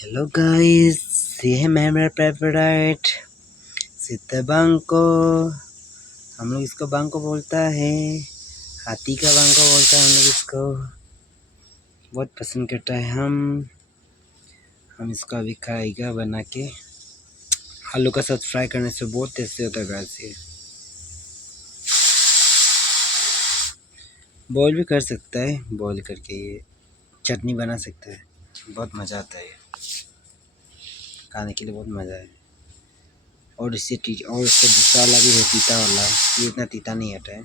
Hello guys, ये है मेरा फेवरेट सीता बांको। हम लोग इसको बांको बोलता है, हाथी का बांको बोलता है। हम लोग इसको बहुत पसंद करता है। हम इसको अभी खाएगा बना के। आलू का साथ फ्राई करने से बहुत टेस्टी होता है गाइस। ये बॉईल भी कर सकता है, बॉईल करके ये चटनी बना सकता है। बहुत मज़ा आता है, खाने के लिए बहुत मज़ा है। और इससे दूसरा वाला भी है, तीता वाला। ये इतना तीता नहीं आता है।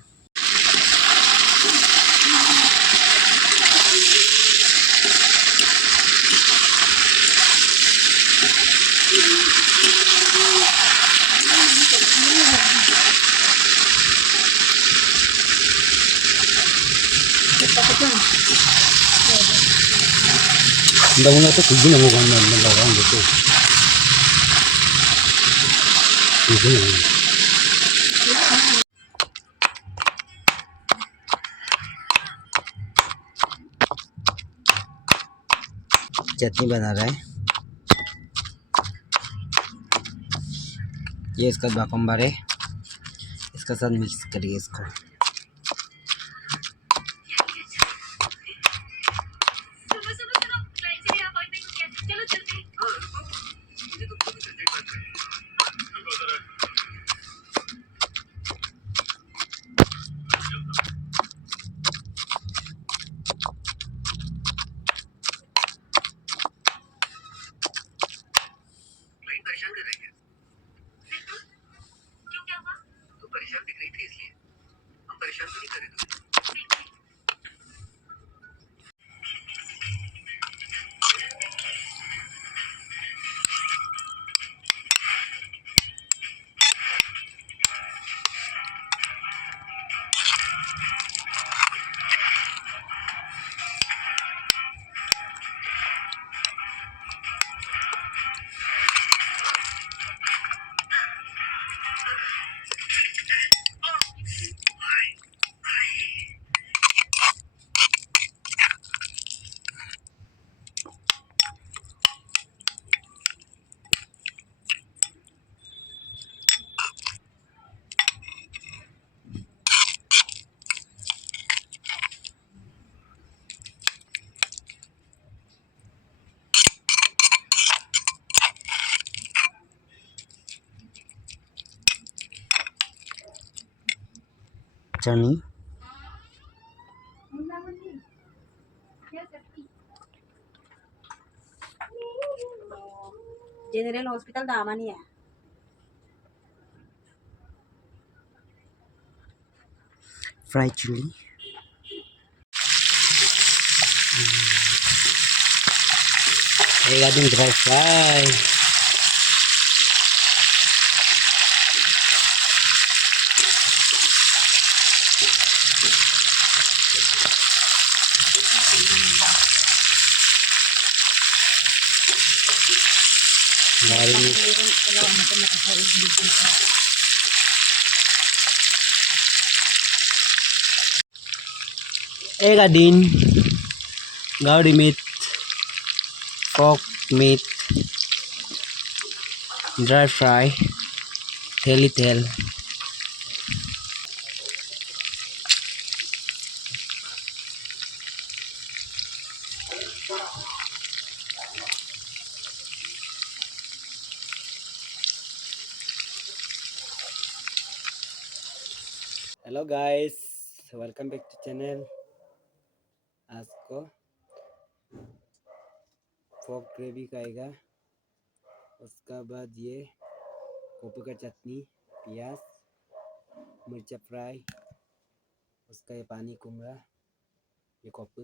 Daunnya tuh kudu nggak mau nggak gitu. चटनी बना रहा है। ये इसका बाकम्बार है, इसका साथ मिक्स करिए इसको। परेशान कर रही है। क्यों, क्या हुआ? तो परेशान दिख रही थी इसलिए। हम परेशान तो नहीं कर रहे थे। चटनी जनरल हॉस्पिटल दामानी है। Fry chilli. एक आदमी ड्राई फ्राई। एक दिन गाड़ी meat, pork meat, dry fry, telly tail. Hello guys, welcome back to channel. आज को पोर्क ग्रेवी खाएगा। उसका बाद ये कोपू का चटनी, प्याज, मिर्चा फ्राई, उसका ये पानी कुमड़ा, ये कोपू।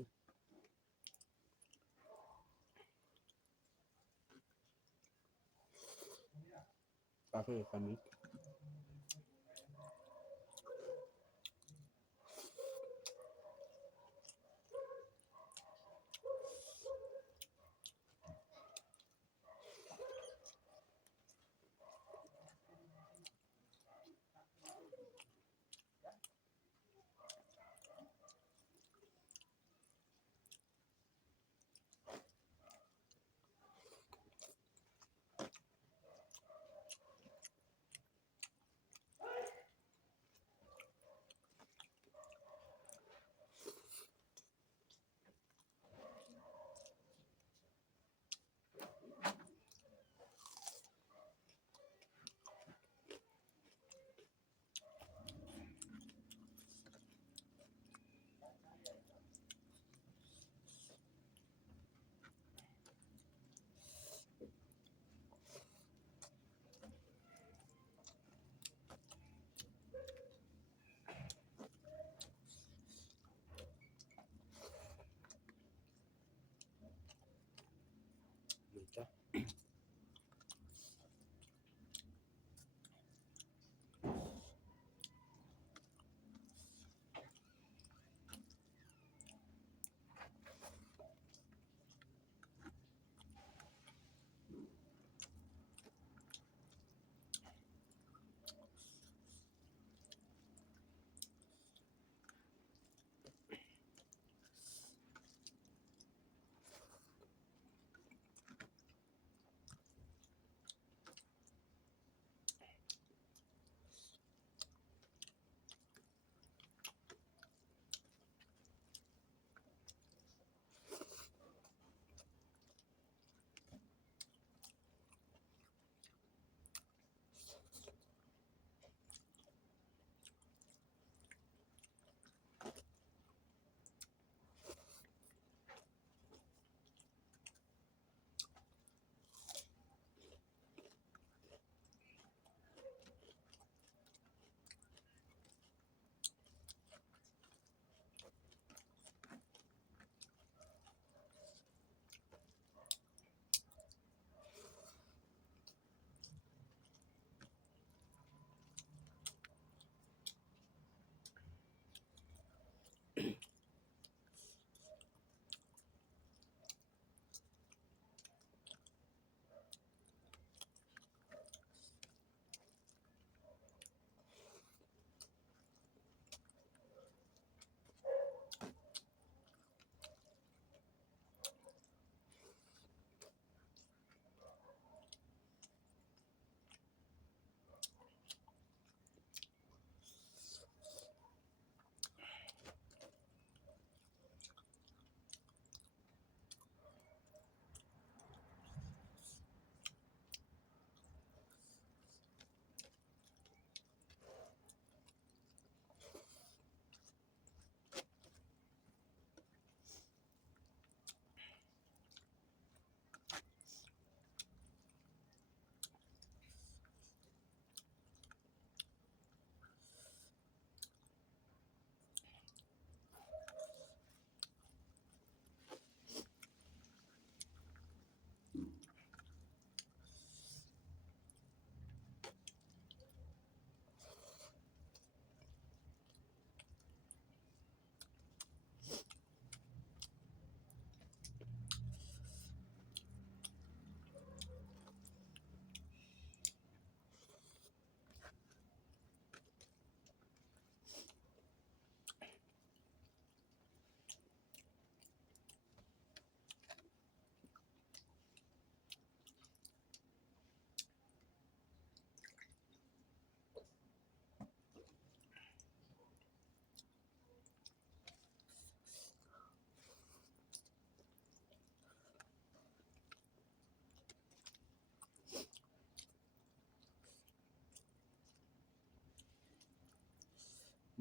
काफी फनी। kita.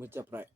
Mencapai